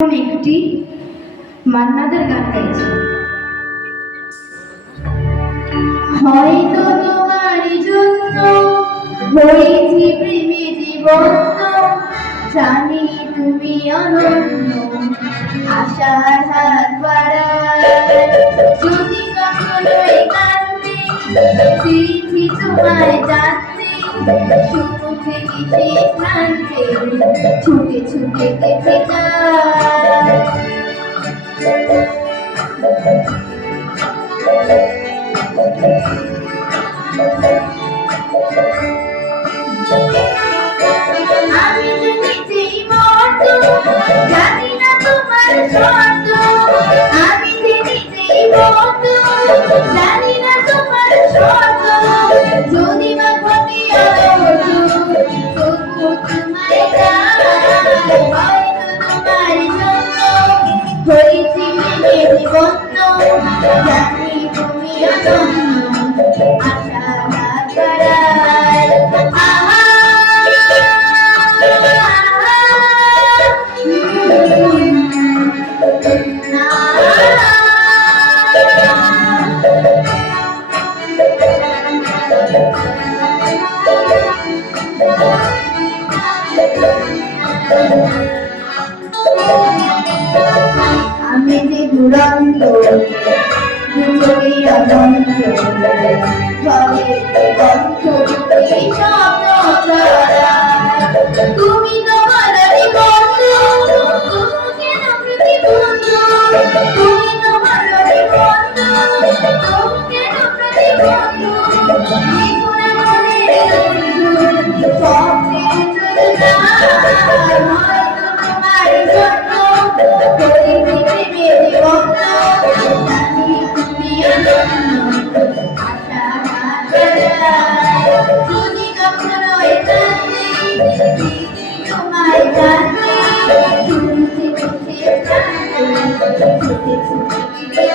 একটি মান্নাদের গান গাইছি। হয়তো তোমারই জন্য হয়েছি প্রেমে জীবন্ত, জানি তুমি অনন্য, আশার হাত বাড়ায় যদি কখনো একান্তে চিঠি তোমায় জানতে, শুরু থেকে শেষ প্রান্তে ছুটে ছুটে গেছে যায়। আমি যে নিজেই মত জানি না তোমার শর্ত, আমি যে নিজেই মত জানি না তোমার শর্ত, যদি বা ঘটে তবু তোমায় চাই, হয়তো তোমার জন্য হয়েছি প্রেমে জীবন্ত, জানি তুমি অনন্য, আশা হাত বাড়ায়। আমি যে দুরন্ত দুচোখে অনন্ত, ভবে বন্ধ রূপে স্বপ্ন ছড়ায়। তুমি তোমারই বন্ধু, তবু কেন প্রতিবন্ধু, তুমি তোমারই বন্ধু, তবু কেন প্রতিবন্ধু, লিখুন মনের বন্ধু সব ছেড়ে চলে যায়, হয়তো তোমার জন্য হয়েছি প্রেমে জীবন্ত, জানি তুমি অনন্য, আশা হাত বাড়ায় যদি কখনো একান্তে চিঠি তোমায় জানতে, শুরু থেকে শেষ প্রান্তে ছুটে ছুটে